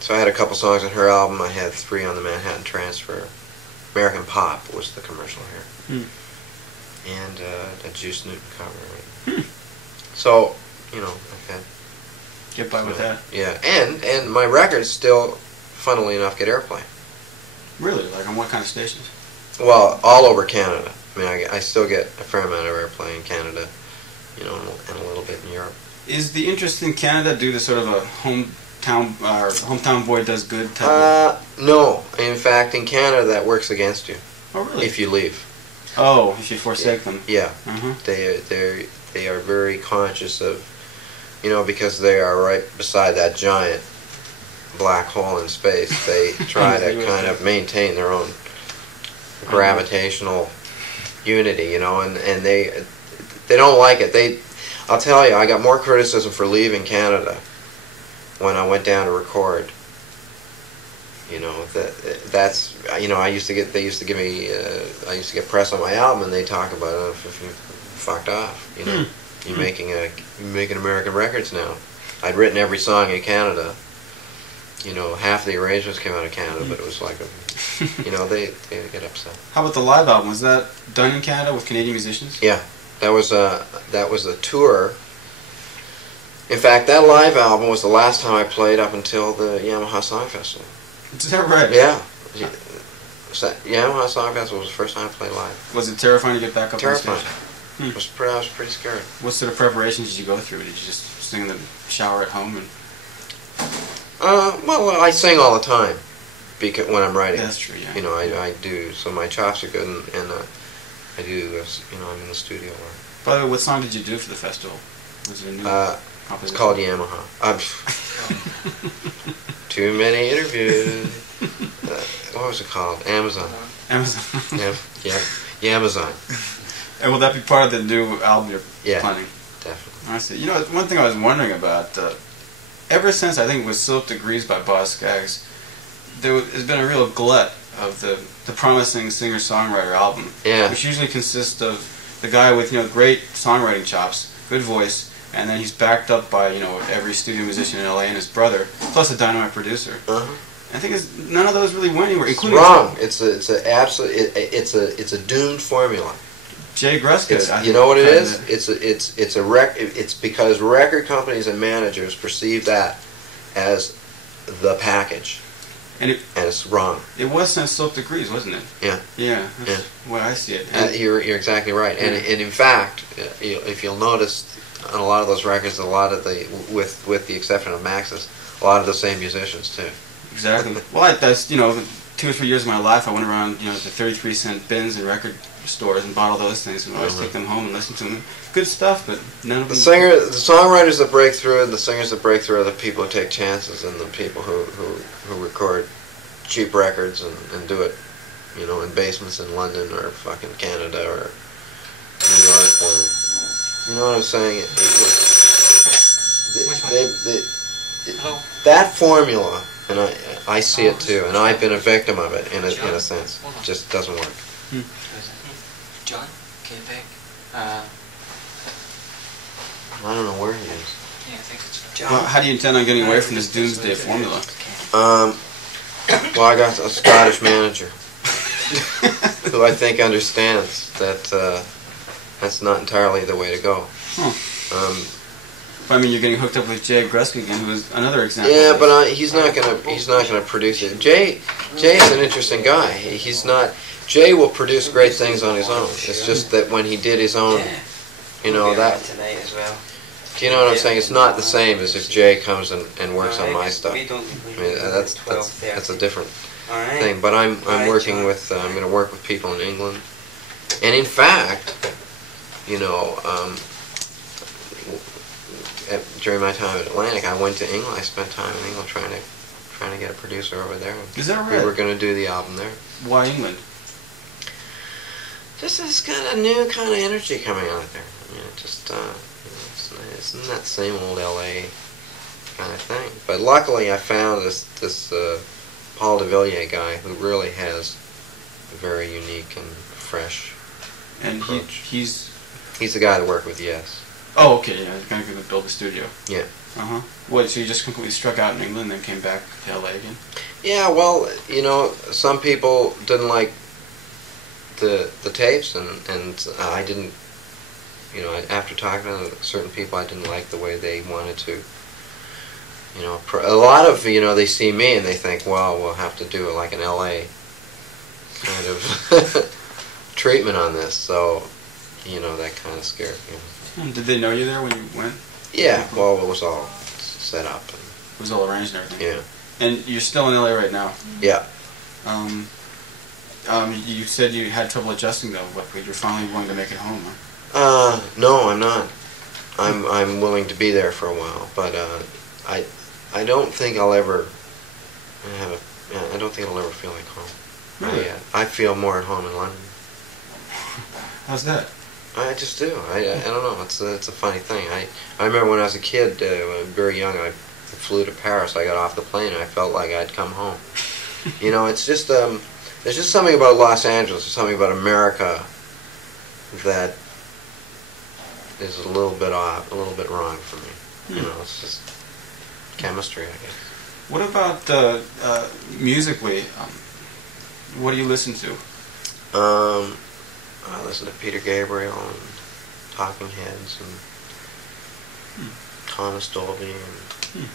So I had a couple songs on her album. I had 3 on the Manhattan Transfer. American Pop was the commercial here. And a Juice Newton cover. So, you know, I've had... Get by with that. Yeah, and my records still, funnily enough, get airplay. Really? Like on what kind of stations? Well, all over Canada. I mean, I still get a fair amount of airplay in Canada, you know, and a little bit in Europe. Is the interest in Canada due to sort of a hometown boy does good type of... No. In fact, in Canada, that works against you. Oh, really? If you leave. Oh, if you forsake them. Yeah. They are very conscious of, you know, because they are right beside that giant black hole in space. They try to kind of maintain their own gravitational unity, you know, and they don't like it. I'll tell you, I got more criticism for leaving Canada when I went down to record. You know, that's, you know, I used to get press on my album, and they talk about it, if you fucked off, you know. You're making American records now. I'd written every song in Canada. You know, half the arrangements came out of Canada, but it was like, you know, they get upset. How about the live album? Was that done in Canada with Canadian musicians? Yeah, that was a tour. In fact, that live album was the last time I played up until the Yamaha Song Festival. Is that right? Yeah. Yamaha Song Festival was the first time I played live. Was it terrifying to get back up on stage? Terrifying. I was pretty scared. What sort of preparations did you go through? Did you just sing in the shower at home? And well, I sing all the time because when I'm writing. That's true, yeah. You know, I do, so my chops are good, and I do, you know, I'm in the studio work. By the way, what song did you do for the festival? Was it a new composition? It's called Yamaha. Too many interviews. What was it called? Amazon. Amazon. Yeah, Amazon. And will that be part of the new album you're planning? Definitely. I see. You know, one thing I was wondering about, ever since I think it was Silk Degrees by Boz Scaggs, there's been a real glut of the promising singer-songwriter album, which usually consists of the guy with, you know, great songwriting chops, good voice, and then he's backed up by, you know, every studio musician in LA and his brother, plus a dynamite producer. I think none of those really went anywhere. It's wrong. It's a doomed formula. Jay Gruska. You know what it is? It's because record companies and managers perceive that as the package, and it's wrong. It was since Silk Degrees, wasn't it? Yeah. Yeah. That's the way I see it. You're exactly right. And in fact, if you'll notice on a lot of those records, a lot of with the exception of Max's, a lot of the same musicians too. Exactly. Well, that's, you know, 2 or 3 years of my life, I went around, you know, to 33-cent bins and record stores and bought all those things, and always take them home and listen to them. Good stuff, but none of them. The songwriters that break through and the singers that break through are the people who take chances, and the people who record cheap records and do it, you know, in basements in London or fucking Canada or New York, or, you know what I'm saying? That formula, and I see it too, and I've been a victim of it in a sense. It just doesn't work. John came back. I don't know where he is. Yeah, I think it's John. Well, how do you intend on getting away from this doomsday formula? Well, I got a Scottish manager who I think understands that that's not entirely the way to go. I mean, you're getting hooked up with Jay Gruska again, who was another example. Yeah, but he's not gonna produce it. Jay is an interesting guy. Jay will produce great things on his own. It's just that when he did his own, you know, that. Do you know what I'm saying? It's not the same as if Jay comes and works on my stuff. I mean, that's a different thing. But I'm working with I'm going to work with people in England, and in fact, you know, during my time at Atlantic, I went to England. I spent time in England trying to get a producer over there. Is that right? We were going to do the album there. Why England? Just this kind of new kind of energy coming out there. I mean, it's not that same old LA kind of thing. But luckily, I found this Paul de Villiers guy who really has a very unique and fresh approach. He's the guy to work with. Yes. Oh, okay, yeah, kind of going to build a studio. Yeah. Uh-huh. What, so you just completely struck out in England, then came back to LA again? Yeah, well, you know, some people didn't like the tapes, and I didn't, you know, after talking to certain people, I didn't like the way they wanted to, you know, a lot of, you know, they see me and they think, well, we'll have to do like an LA kind of treatment on this, so, you know, that kind of scared me. Did they know you there when you went? Yeah, well, it was all set up. And, it was all arranged and everything? Yeah. And you're still in LA right now? Yeah. You said you had trouble adjusting though, but you're finally willing to make it home, huh? No, I'm not. I'm willing to be there for a while, but I don't think I'll ever I don't think I'll ever feel like home. Really? I feel more at home in London. How's that? I just do. I don't know. It's a funny thing. I remember when I was a kid, very young, I flew to Paris. I got off the plane and I felt like I'd come home. You know, it's just there's just something about Los Angeles, there's something about America that is a little bit off, a little bit wrong for me. You know, it's just chemistry, I guess. What about musically? What do you listen to? I listen to Peter Gabriel and Talking Heads and Thomas Dolby and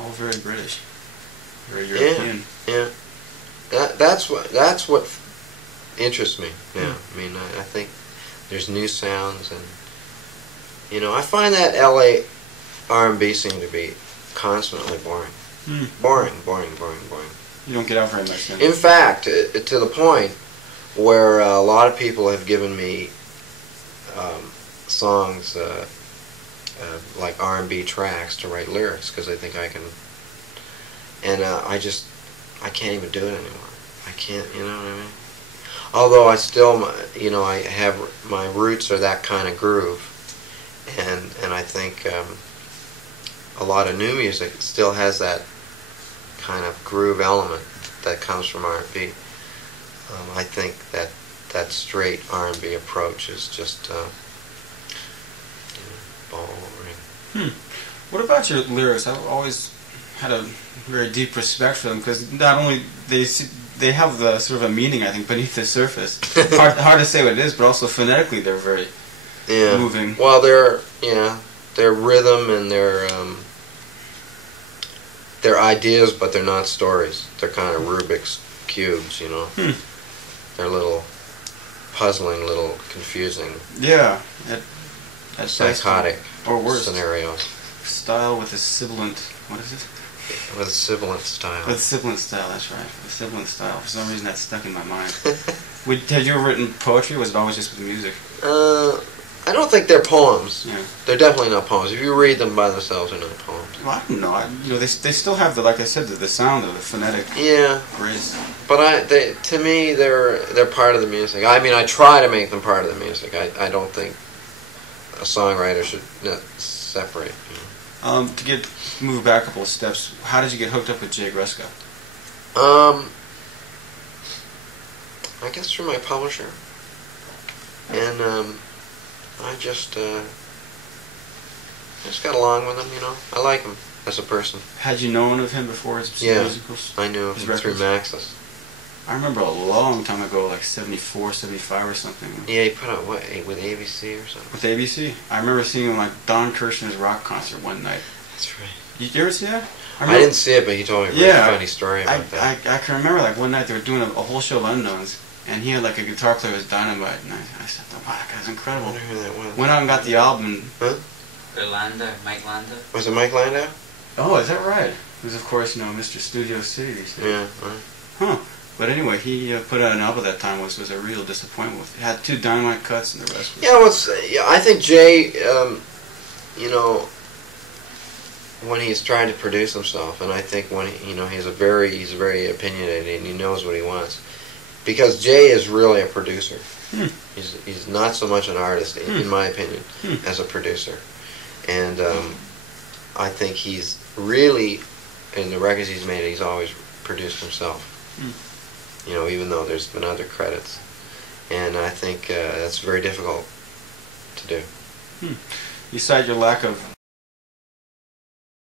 all very British, very European. Yeah. That's what interests me. Yeah, I mean, I think there's new sounds, and you know, I find that LA R&B scene to be constantly boring. Boring. You don't get out very much then. In fact, to the point where a lot of people have given me songs like R&B tracks to write lyrics because they think I can, and I can't even do it anymore. I can't, you know what I mean? Although I still, you know, I have, my roots are that kind of groove, and I think a lot of new music still has that kind of groove element that comes from R&B. I think that straight R&B approach is just boring. What about your lyrics? I've always had a very deep respect for them because not only they have the sort of a meaning, I think, beneath the surface. hard to say what it is, but also phonetically they're very moving. Well, they're rhythm and they're ideas, but they're not stories. They're kind of Rubik's cubes, you know. They're little puzzling, little confusing. Yeah. Psychotic or worse scenarios. Style with a sibilant. What is it? With a sibilant style. With sibilant style, that's right. With a sibilant style. For some reason that stuck in my mind. Have you ever written poetry, or was it always just with music? I don't think they're poems. Yeah. They're definitely not poems. If you read them by themselves, they're not poems. Well, I don't know. You know, they still have like I said, the sound of the phonetic. Yeah. Grace. But to me, they're part of the music. I mean, I try to make them part of the music. I don't think a songwriter should separate. You know. To move back a couple of steps, how did you get hooked up with Jay Gresko? I guess through my publisher, and I just got along with him. You know, I like him as a person. Had you known of him before his musicals? I knew of him through Maxis. I remember a long time ago, like 74, 75 or something. Yeah, he put out, what, with ABC or something? With ABC? I remember seeing him like Don Kirshner's rock concert one night. That's right. You ever see that? I didn't see it, but he told me a really funny story about that. I can remember like one night they were doing a whole show of Unknowns, and he had like a guitar player with Dynamite, and I said, wow, that guy's incredible. I wonder who that was. Went out and got the album. Huh? Mike Landau. Was it Mike Landau? Oh, is that right? Who's of course, you know, Mr. Studio City these days. Yeah, right. Huh. But anyway, he put out an album at that time, which was a real disappointment. It had 2 Dynamite cuts, and the rest was... Yeah, I think Jay, you know, when he's trying to produce himself, and I think when he's very opinionated and he knows what he wants, because Jay is really a producer. He's not so much an artist, in my opinion, as a producer, and I think he's really, in the records he's made, he's always produced himself. You know, even though there's been other credits, and I think that's very difficult to do. You cite your lack of